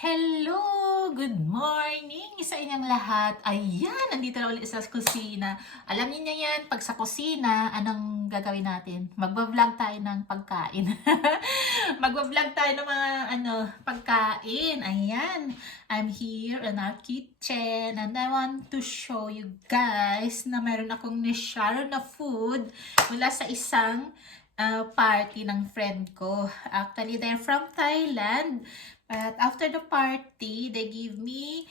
Hello! Good morning sa inyong lahat. Ayan, nandito na ulit sa kusina. Alam niyo na yan, pag sa kusina, anong gagawin natin? Magbablog tayo ng pagkain. Magbablog tayo ng mga pagkain. Ayan, I'm here in our kitchen and I want to show you guys na meron akong nishare na food mula sa isang party ng friend ko. Actually, they're from Thailand. But after the party, they give me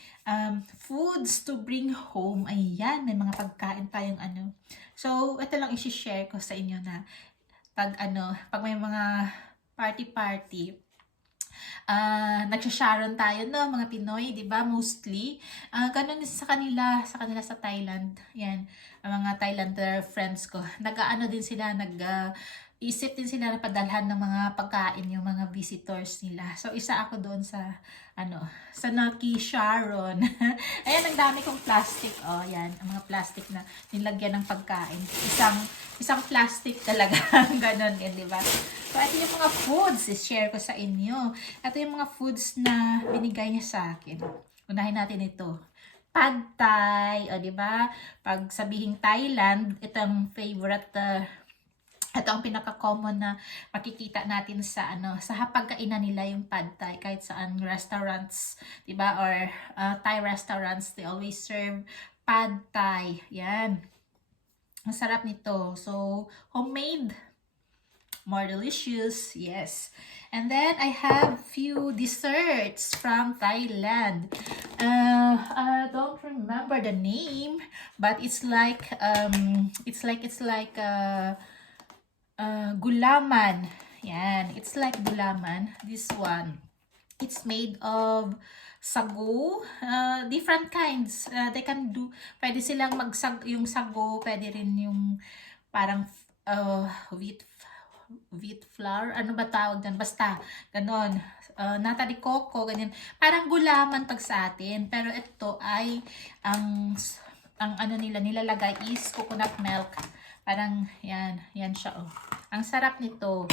foods to bring home. Ayan, may mga pagkain tayong So, ito lang i-share ko sa inyo na pag may mga party-party, nagsasharon tayo no, mga Pinoy, 'di ba? Mostly. Ganun sa kanila sa Thailand. Yan, ang mga Thailander friends ko. Nag-aano din sila, isip din sila na padalhan ng mga pagkain yung mga visitors nila. So, isa ako doon sa Naki Sharon. Ayan, ang dami kong plastic. Oh, yan. Ang mga plastic na nilagyan ng pagkain. Isang plastic talaga. Ganon din, di ba? So, ito yung mga foods. I-share ko sa inyo. Ito yung mga foods na binigay niya sa akin. Unahin natin ito. Pad Thai. O, di ba? Pag sabihing Thailand, itong favorite ito ang pinaka-common na makikita natin sa hapagkainan nila yung pad thai kahit saan restaurants, 'di ba? Or Thai restaurants, they always serve pad thai. Yan. Ang sarap nito. So, homemade, more delicious. Yes. And then I have few desserts from Thailand. I don't remember the name, but it's like gulaman. Yan. It's like gulaman. This one. It's made of sago. Different kinds. They can do, pwede silang yung sago, pwede rin yung parang wheat flour. Ano ba tawag dyan? Basta, ganon. Nata de coco, ganyan. Parang gulaman pag sa atin. Pero ito ay, ang nila nilalagay is coconut milk. Parang, yan siya, oh. Ang sarap nito.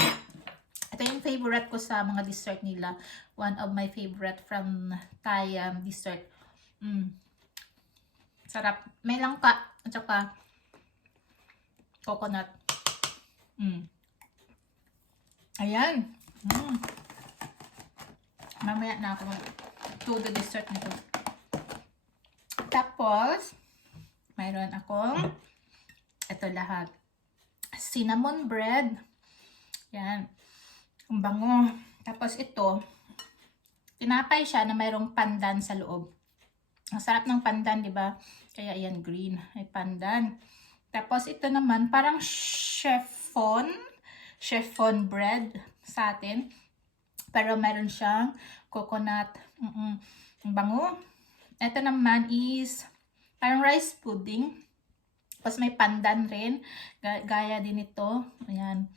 Ito yung favorite ko sa mga dessert nila. One of my favorite from Thai dessert. Sarap. May langka, at saka coconut. Ayan. Mamaya na ako to the dessert nito. Tapos, mayroon akong ito lahat. Cinnamon bread. Yan. Ang bango. Tapos ito, tinapay siya na mayroong pandan sa loob. Ang sarap ng pandan, di ba? Kaya yan, green. Ay pandan. Tapos ito naman, parang chiffon bread sa atin. Pero mayroon siyang coconut. Ang bango. Ito naman is parang rice pudding. Tapos may pandan rin. Gaya din ito. Ayan.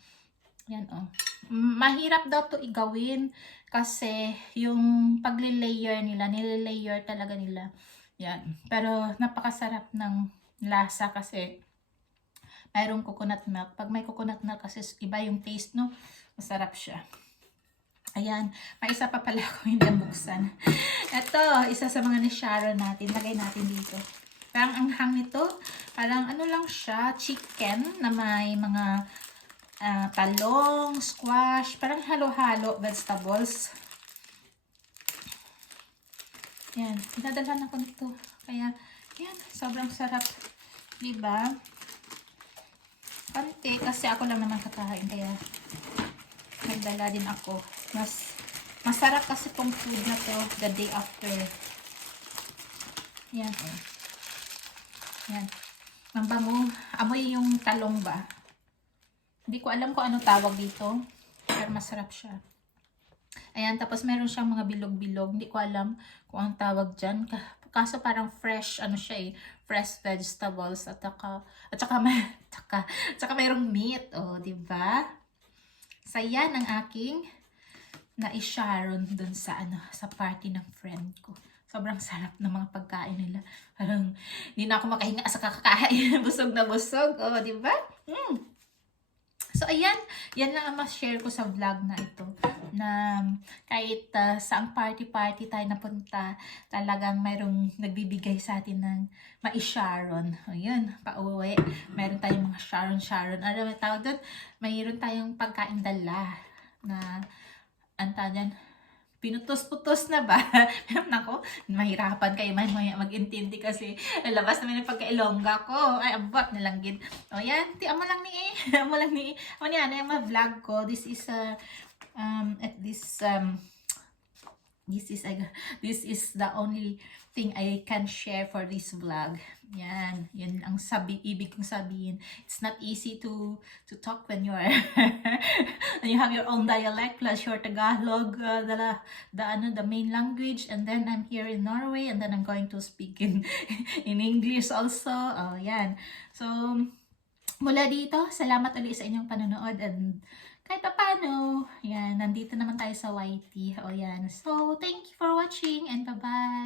Ayan, oh. Mahirap daw to igawin. Kasi yung pagle-layer nila, nilalayer talaga nila. Yan. Pero napakasarap ng lasa kasi mayroong coconut milk. Pag may coconut milk kasi iba yung taste, no? Masarap siya. Ayan. May isa pa pala ako hindi nabuksan. Ito, isa sa mga ni-Sharon natin. Lagay natin dito. Parang ang hang nito, parang lang siya, chicken na may mga talong, squash, parang halo-halo vegetables. Yan, pinadalhan ako nito. Kaya, yan, sobrang sarap. Diba? Konti, kasi ako lang naman kakain, kaya nagdala din ako. Masarap kasi tong food na to the day after. Yan, oh. Yan. Ang bango. Amoy yung talong ba? Hindi ko alam kung anong tawag dito. Pero masarap siya. Ayan. Tapos meron siyang mga bilog-bilog. Hindi ko alam kung anong tawag dyan. Kaso parang fresh, siya eh. Fresh vegetables. At saka mayroong meat. O, diba? So, yan ang aking na-Sharon dun sa party ng friend ko. Sobrang sarap ng mga pagkain nila. Parang, hindi na ako makahinga sa kakakain. Busog na busog. O, diba? So, ayan. Yan lang ang mas-share ko sa vlog na ito. na kahit saang party-party tayo napunta, talagang mayroong nagbibigay sa atin ng mai-Sharon. O yun, pauwi. Meron tayong mga Sharon. Ano ang tawag doon? Mayroon tayong pagkain dala na, anta dyan, pinutos-putos na ba? Nako, mahirapan kayo mag-intindi kasi labas naman yung pagka-Ilongga ko. Ay, abot na lang gid. O yan, amo lang ni amo lang ni amo ni ano yung vlog ko. This is this is the only thing I can share for this vlog. Yan ang ibig kong sabihin. It's not easy to talk when you are when you have your own dialect plus your Tagalog, the main language, and then I'm here in Norway and then I'm going to speak in English also. Oh, yan. So mula dito, salamat ulit sa inyong panonood, and kahit pa paano, yan, nandito naman tayo sa YT. O yan. So, thank you for watching and bye-bye!